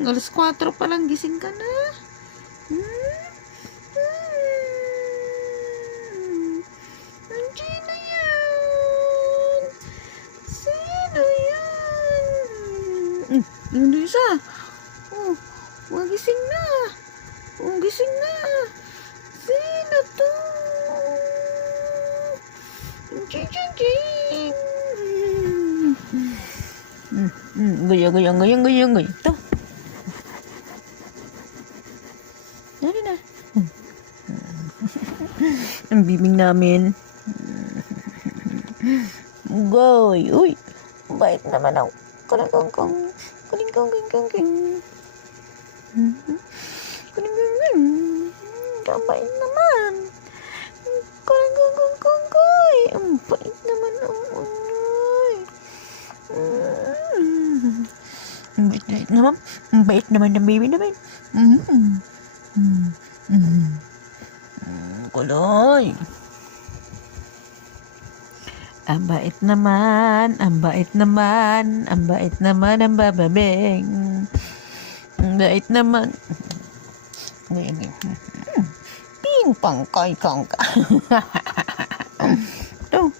Alas 4 pa lang, gising ka na. Sino yan? Sino yan? Yung isa. Oh, magising na. Oh, gising na. Sino to? Ching. Goyang. Ito. Dari na. Ang bibing namin. Goy. Uy. Bait naman ako. Kuling. Kabait naman. Kuling. Ang bait naman ako. Ang bait naman ng baby naman. Kuloy. Ang bait naman ang bababeng. Ang bait naman. Ping pang kay kang ka. Ito.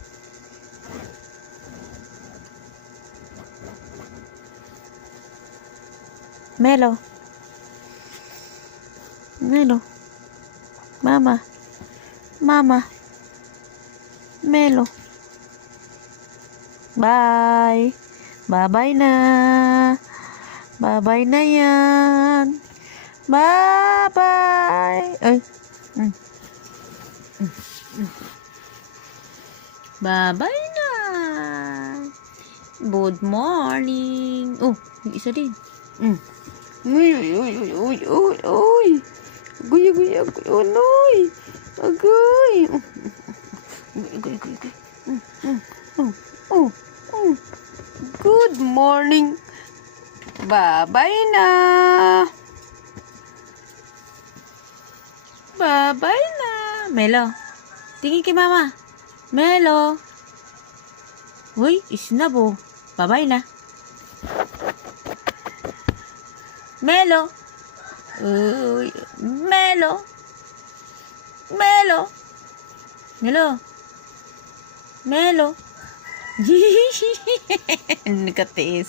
Melo. Mama. Melo. Bye. Bye-bye na. Bye-bye na yan. Bye-bye. Ay. Bye-bye na. Good morning. Oh, yung isa din. Uy. Agoy. Unoy. Agoy. Oh. Good morning. Bye-bye na. Bye-bye na. Melo. Tingin kay mama. Melo. Uy, isnabo. Bye-bye na. Melo. Uy, Melo. Nagkatiis.